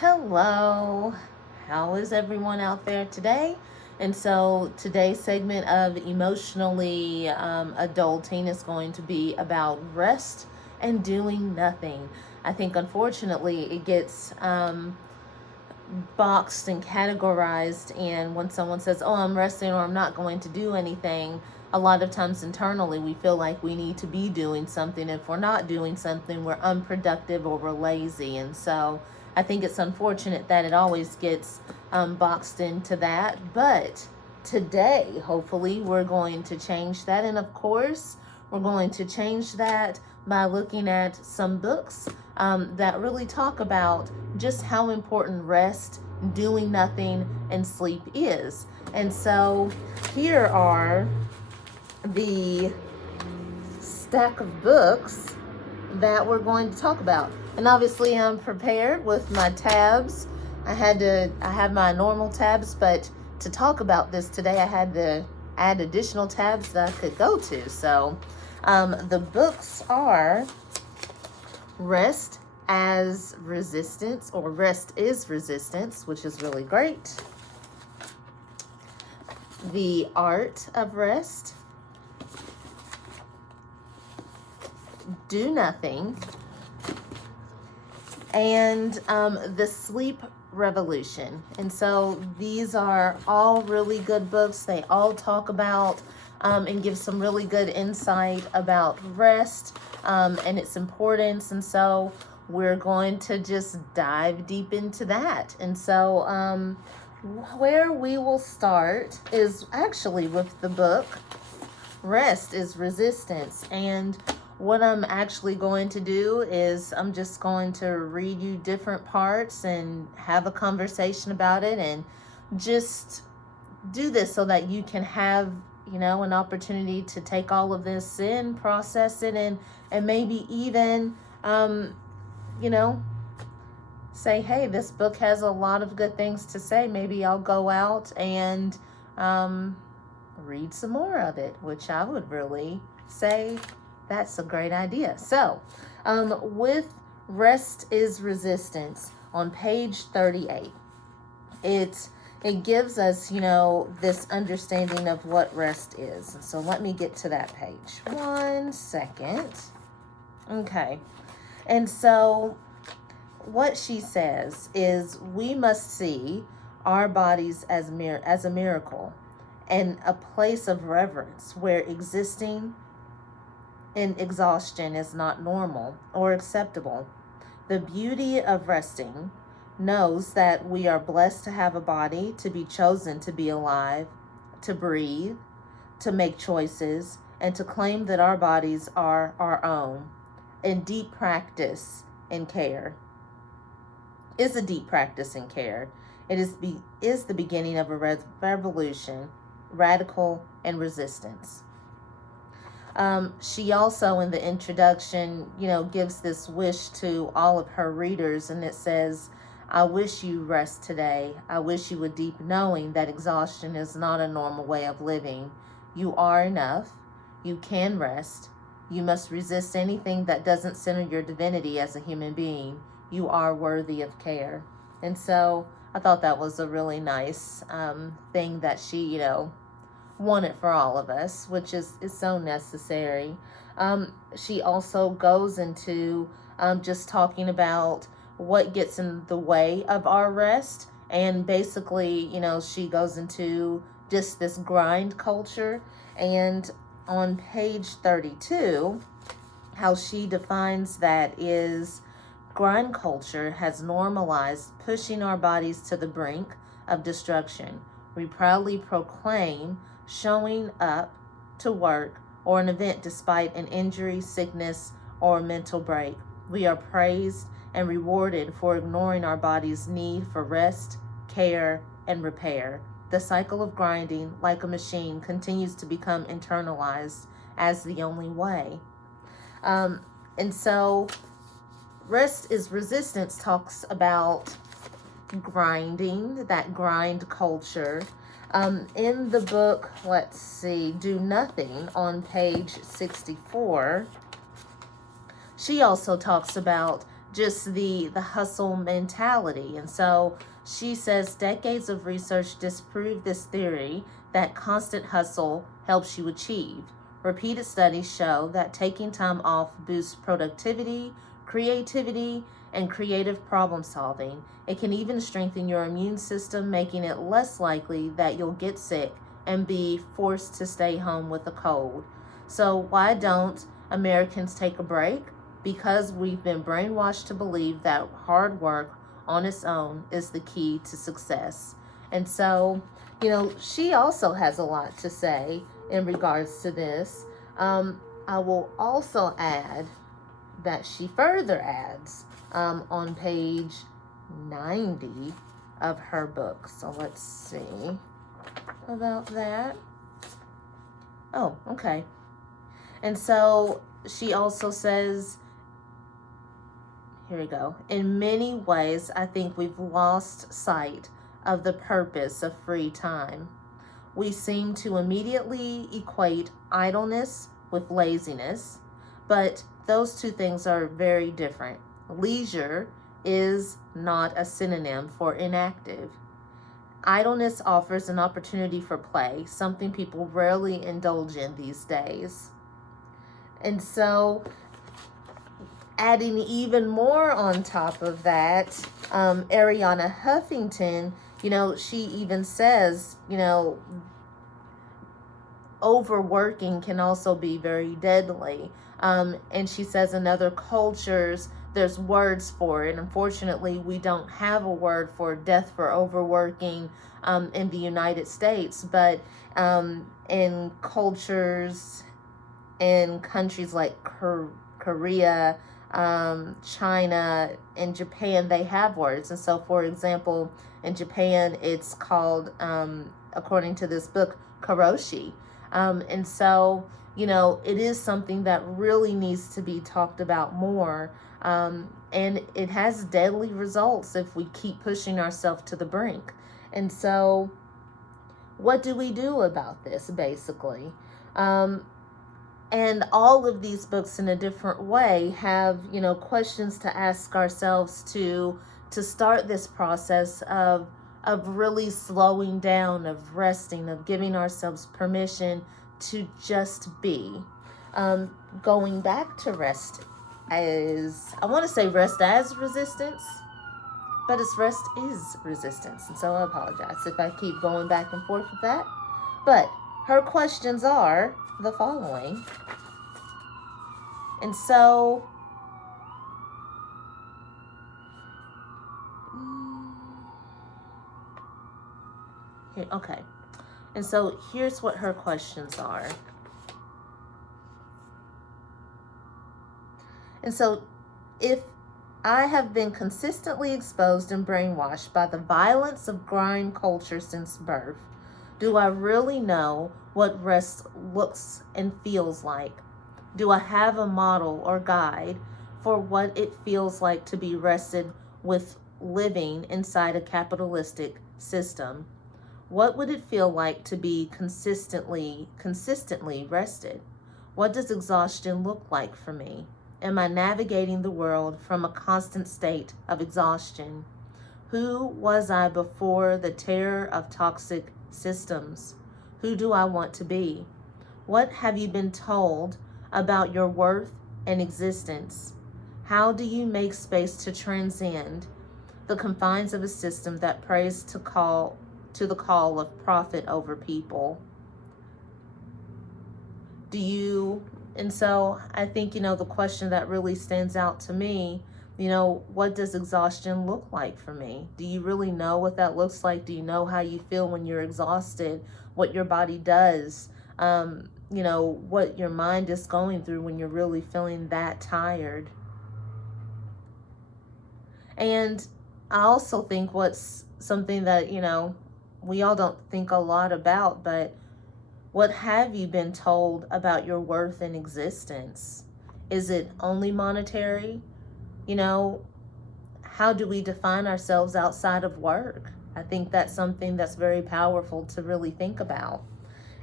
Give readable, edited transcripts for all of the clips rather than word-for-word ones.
Hello, how is everyone out there today? And so today's segment of emotionally adulting is going to be about rest and doing nothing. I think unfortunately it gets boxed and categorized, and when someone says, oh, I'm resting or I'm not going to do anything, a lot of times internally we feel like we need to be doing something. If we're not doing something, we're unproductive or we're lazy. And so I think it's unfortunate that it always gets boxed into that. But today, hopefully, we're going to change that. And of course, we're going to change that by looking at some books that really talk about just how important rest, doing nothing, and sleep is. And so here are the stack of books that we're going to talk about. And obviously I'm prepared with my tabs. I have my normal tabs, but to talk about this today, I had to add additional tabs that I could go to. So the books are Rest as Resistance, or Rest is Resistance, which is really great. The Art of Rest, Do Nothing, and The Sleep Revolution. And so these are all really good books. They all talk about and give some really good insight about rest and its importance. And so we're going to just dive deep into that. And so where we will start is actually with the book Rest is Resistance. And what I'm actually going to do is I'm just going to read you different parts and have a conversation about it, and just do this so that you can have, an opportunity to take all of this in, process it, and maybe even, say, hey, this book has a lot of good things to say. Maybe I'll go out and read some more of it, which I would really say that's a great idea. So, with Rest is Resistance on page 38, it gives us, this understanding of what rest is. So let me get to that page. 1 second. Okay. And so what she says is we must see our bodies as a miracle and a place of reverence where existing in exhaustion is not normal or acceptable. The beauty of resting knows that we are blessed to have a body, to be chosen to be alive, to breathe, to make choices, and to claim that our bodies are our own. In deep practice in care is a deep practice in care. It is the beginning of a revolution, radical and resistance. She also, in the introduction, gives this wish to all of her readers, and it says, I wish you rest today. I wish you a deep knowing that exhaustion is not a normal way of living. You are enough. You can rest. You must resist anything that doesn't center your divinity as a human being. You are worthy of care. And so I thought that was a really nice thing that she, wanted for all of us, which is so necessary. She also goes into just talking about what gets in the way of our rest. And basically, she goes into just this grind culture. And on page 32, how she defines that is grind culture has normalized pushing our bodies to the brink of destruction. We proudly proclaim showing up to work or an event despite an injury, sickness, or a mental break. We are praised and rewarded for ignoring our body's need for rest, care, and repair. The cycle of grinding, like a machine, continues to become internalized as the only way. And so Rest is Resistance talks about grinding, that grind culture. In the book, Do Nothing on page 64, she also talks about just the hustle mentality. And so she says decades of research disprove this theory that constant hustle helps you achieve. Repeated studies show that taking time off boosts productivity, creativity, and creative problem solving. It can even strengthen your immune system, making it less likely that you'll get sick and be forced to stay home with a cold. So, why don't Americans take a break? Because we've been brainwashed to believe that hard work on its own is the key to success. And so, she also has a lot to say in regards to this. I will also add that she further adds on page 90 of her book. So let's see about that. Oh, okay. And so she also says, here we go. In many ways, I think we've lost sight of the purpose of free time. We seem to immediately equate idleness with laziness, but those two things are very different. Leisure is not a synonym for inactive. Idleness offers an opportunity for play, something people rarely indulge in these days. And so, adding even more on top of that, Ariana Huffington, she even says, overworking can also be very deadly. And she says in other cultures, there's words for it. Unfortunately, we don't have a word for death for overworking in the United States, but in cultures in countries like Korea, China, and Japan, they have words. And so, for example, in Japan, it's called, according to this book, karoshi. And so, it is something that really needs to be talked about more. And it has deadly results if we keep pushing ourselves to the brink. And so, what do we do about this, basically? And all of these books in a different way have, questions to ask ourselves to start this process of really slowing down, of resting, of giving ourselves permission to just be. Going back to rest as, I want to say rest as resistance, but it's rest is resistance. And so I apologize if I keep going back and forth with that. But her questions are the following. And so, okay. And so here's what her questions are. And so, if I have been consistently exposed and brainwashed by the violence of grind culture since birth, do I really know what rest looks and feels like? Do I have a model or guide for what it feels like to be rested with living inside a capitalistic system? What would it feel like to be consistently rested? What does exhaustion look like for me? Am I navigating the world from a constant state of exhaustion? Who was I before the terror of toxic systems? Who do I want to be? What have you been told about your worth and existence? How do you make space to transcend the confines of a system that prays to the call of profit over people? And so I think, the question that really stands out to me, what does exhaustion look like for me? Do you really know what that looks like? Do you know how you feel when you're exhausted? What your body does? What your mind is going through when you're really feeling that tired? And I also think what's something that, we all don't think a lot about, but what have you been told about your worth and existence? Is it only monetary? How do we define ourselves outside of work? I think that's something that's very powerful to really think about.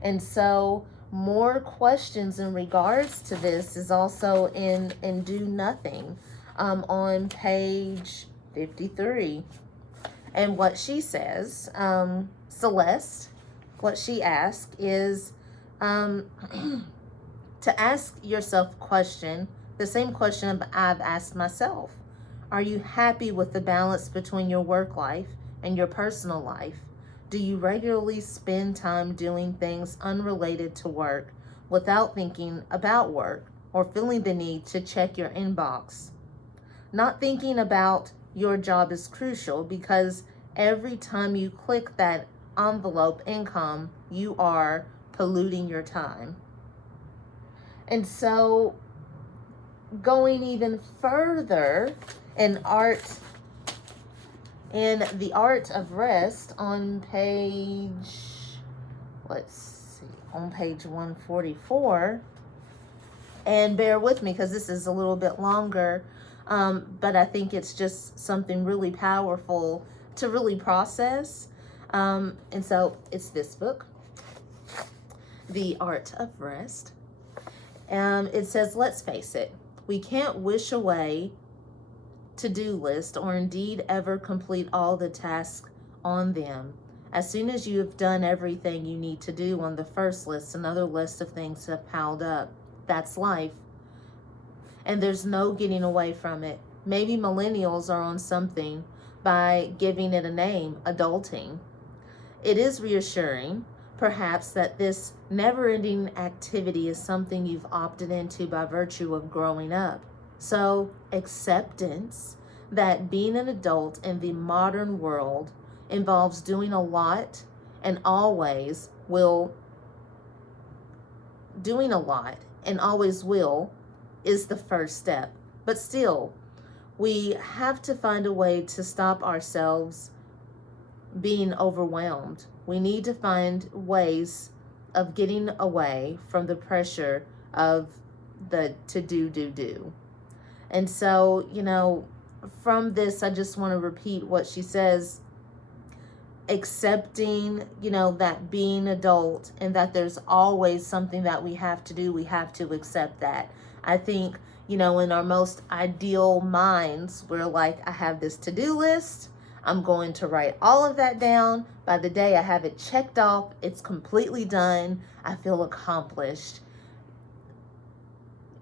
And so more questions in regards to this is also in Do Nothing. on page 53. And what she says, Celeste, what she asks is to ask yourself a question, the same question I've asked myself. Are you happy with the balance between your work life and your personal life? Do you regularly spend time doing things unrelated to work without thinking about work or feeling the need to check your inbox? Not thinking about your job is crucial because every time you click that envelope income, you are polluting your time. And so, going even further in the art of rest on page 144, and bear with me because this is a little bit longer, but I think it's just something really powerful to really process. And so it's this book, The Art of Rest. It says, let's face it, we can't wish away to-do list or indeed ever complete all the tasks on them. As soon as you have done everything you need to do on the first list, another list of things have piled up. That's life. And there's no getting away from it. Maybe millennials are on something by giving it a name, adulting. It is reassuring, perhaps, that this never-ending activity is something you've opted into by virtue of growing up. So, acceptance that being an adult in the modern world involves doing a lot and always will is the first step. But still, we have to find a way to stop ourselves being overwhelmed. We need to find ways of getting away from the pressure of the to do. And so, from this, I just want to repeat what she says, accepting, that being adult and that there's always something that we have to do. We have to accept that. I think, in our most ideal minds, we're like, I have this to-do list. I'm going to write all of that down. By the day I have it checked off, it's completely done. I feel accomplished.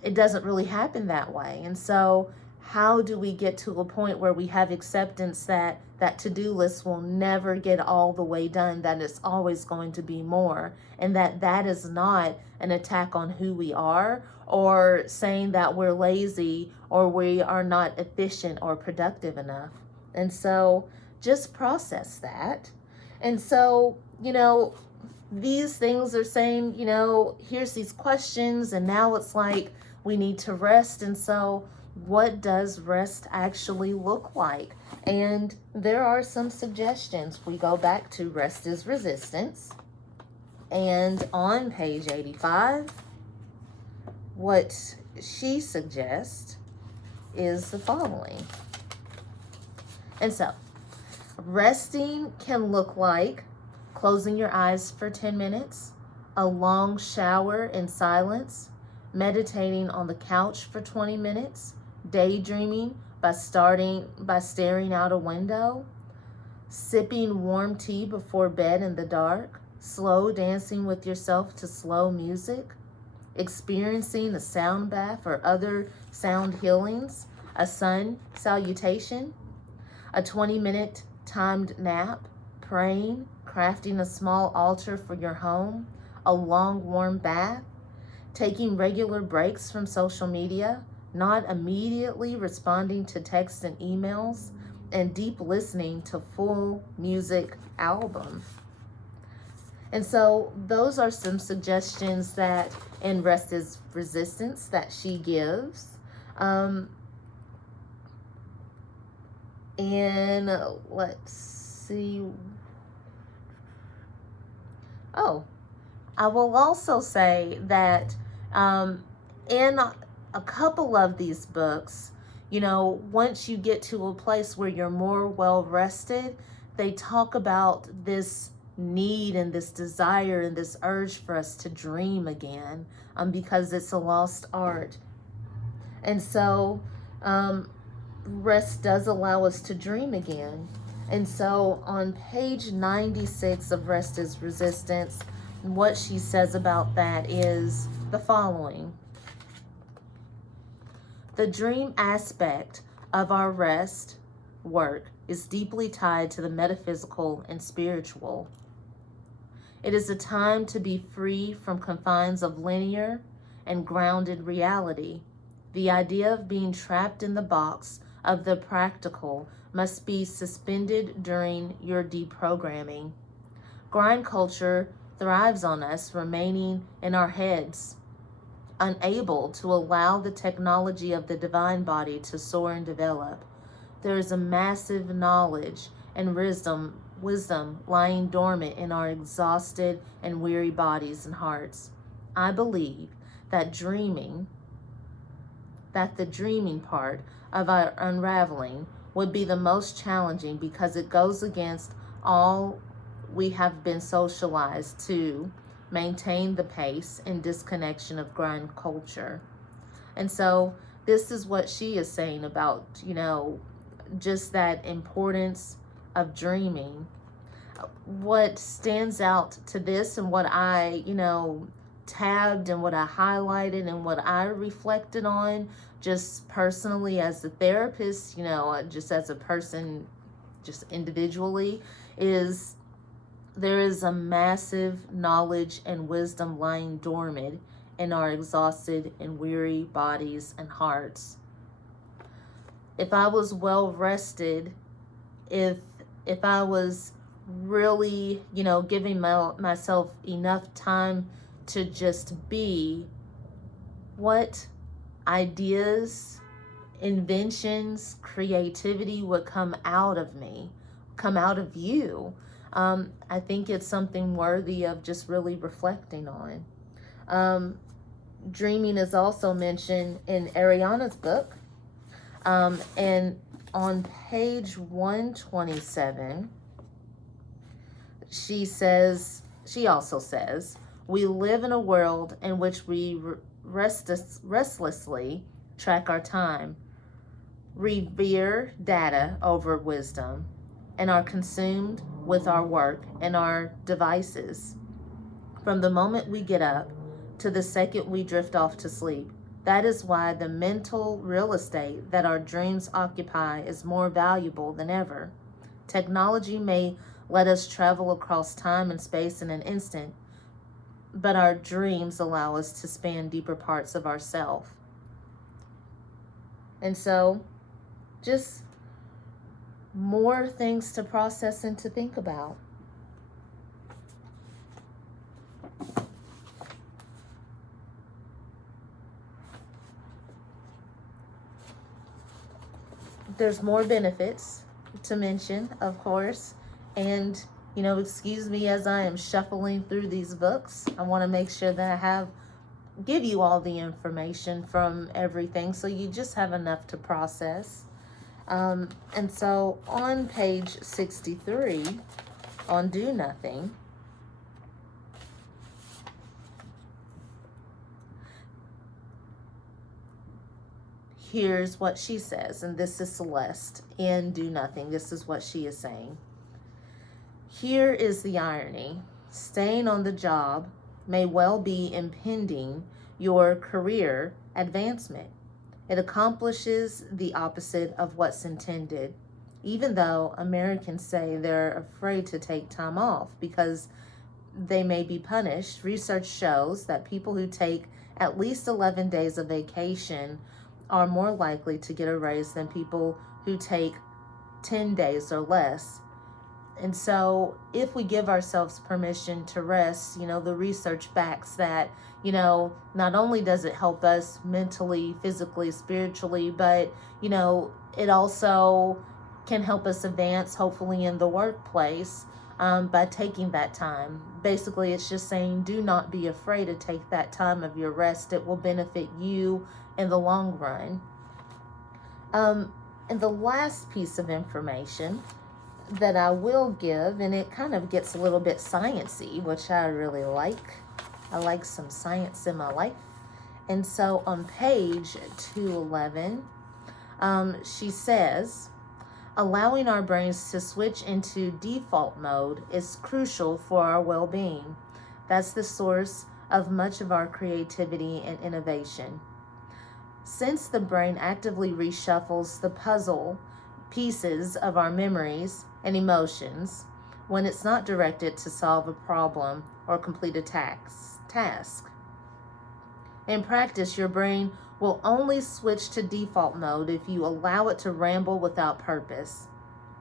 It doesn't really happen that way. And so how do we get to a point where we have acceptance that that to-do list will never get all the way done, that it's always going to be more, and that is not an attack on who we are or saying that we're lazy or we are not efficient or productive enough. And so just process that. And so, these things are saying, here's these questions, and now it's like we need to rest. And so what does rest actually look like? And there are some suggestions. We go back to Rest is Resistance. And on page 85, what she suggests is the following. And so, resting can look like closing your eyes for 10 minutes, a long shower in silence, meditating on the couch for 20 minutes, daydreaming by staring out a window, sipping warm tea before bed in the dark, slow dancing with yourself to slow music, experiencing a sound bath or other sound healings, a sun salutation, a 20-minute timed nap, praying, crafting a small altar for your home, a long warm bath, taking regular breaks from social media, not immediately responding to texts and emails, and deep listening to full music albums. And so those are some suggestions that in Rest is Resistance that she gives. And let's see. Oh, I will also say that in a couple of these books, once you get to a place where you're more well rested, they talk about this need and this desire and this urge for us to dream again, because it's a lost art. And so rest does allow us to dream again. And so on page 96 of Rest is Resistance, what she says about that is the following. The dream aspect of our rest work is deeply tied to the metaphysical and spiritual. It is a time to be free from confines of linear and grounded reality. The idea of being trapped in the box of the practical must be suspended during your deprogramming. Grind culture thrives on us remaining in our heads, unable to allow the technology of the divine body to soar and develop. There is a massive knowledge and wisdom lying dormant in our exhausted and weary bodies and hearts. I believe that the dreaming part of our unraveling would be the most challenging because it goes against all we have been socialized to maintain the pace and disconnection of grind culture. And so this is what she is saying about, just that importance of dreaming. What stands out to this and what I, tabbed and what I highlighted and what I reflected on just personally as a therapist, just as a person, just individually, is there is a massive knowledge and wisdom lying dormant in our exhausted and weary bodies and hearts. If I was well rested, if I was really, giving myself enough time to just be, what ideas, inventions, creativity would come out of me, come out of you. I think it's something worthy of just really reflecting on. Dreaming is also mentioned in Ariana's book. And on page 127, she also says, we live in a world in which we restlessly track our time, revere data over wisdom, and are consumed with our work and our devices. From the moment we get up to the second we drift off to sleep, that is why the mental real estate that our dreams occupy is more valuable than ever. Technology may let us travel across time and space in an instant, but our dreams allow us to span deeper parts of ourself. And so, just more things to process and to think about. There's more benefits to mention, of course, and excuse me as I am shuffling through these books. I want to make sure that I give you all the information from everything, so you just have enough to process. And so on page 63, on Do Nothing, here's what she says, and this is Celeste in Do Nothing. This is what she is saying. Here is the irony. Staying on the job may well be impeding your career advancement. It accomplishes the opposite of what's intended, even though Americans say they're afraid to take time off because they may be punished. Research shows that people who take at least 11 days of vacation are more likely to get a raise than people who take 10 days or less. And so if we give ourselves permission to rest, the research backs that, not only does it help us mentally, physically, spiritually, but, it also can help us advance, hopefully, in the workplace by taking that time. Basically, it's just saying, do not be afraid to take that time of your rest. It will benefit you in the long run. And the last piece of information that I will give, and it kind of gets a little bit sciencey, which I really like. I like some science in my life. And so on page 211, She says, allowing our brains to switch into default mode is crucial for our well being. That's the source of much of our creativity and innovation. Since the brain actively reshuffles the puzzle pieces of our memories and emotions when it's not directed to solve a problem or complete a task. In practice, your brain will only switch to default mode if you allow it to ramble without purpose.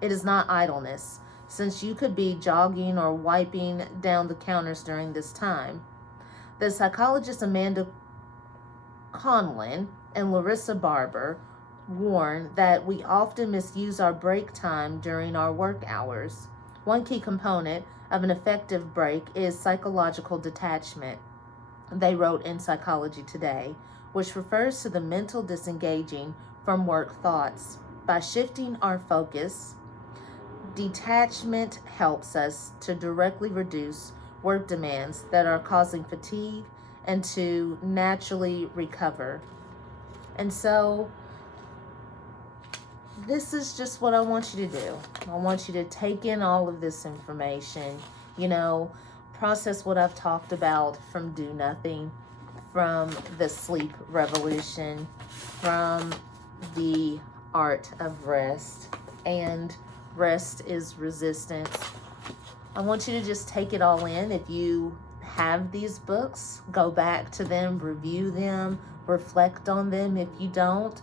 It is not idleness, since you could be jogging or wiping down the counters during this time. The psychologist Amanda Conlin and Larissa Barber warn that we often misuse our break time during our work hours. One key component of an effective break is psychological detachment, they wrote in Psychology Today, which refers to the mental disengaging from work thoughts. By shifting our focus, detachment helps us to directly reduce work demands that are causing fatigue and to naturally recover. And so, this is just what I want you to do. I want you to take in all of this information, process what I've talked about from do nothing, from the sleep revolution, from the art of rest, and rest is resistance. I want you to just take it all in. If you have these books, go back to them, review them, reflect on them. If you don't,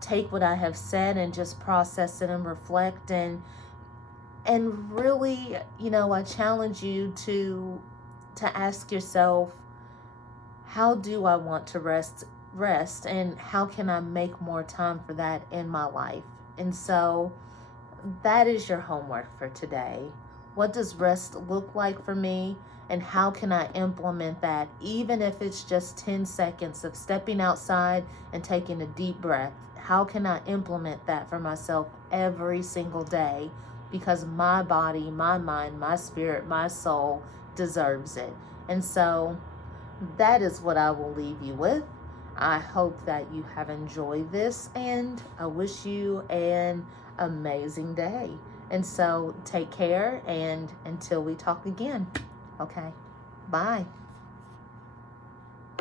take what I have said and just process it and reflect and really, I challenge you to ask yourself, how do I want to rest and how can I make more time for that in my life? And so that is your homework for today. What does rest look like for me? And how can I implement that, even if it's just 10 seconds of stepping outside and taking a deep breath? How can I implement that for myself every single day? Because my body, my mind, my spirit, my soul deserves it. And so that is what I will leave you with. I hope that you have enjoyed this, and I wish you an amazing day. And so take care, and until we talk again. Okay, bye.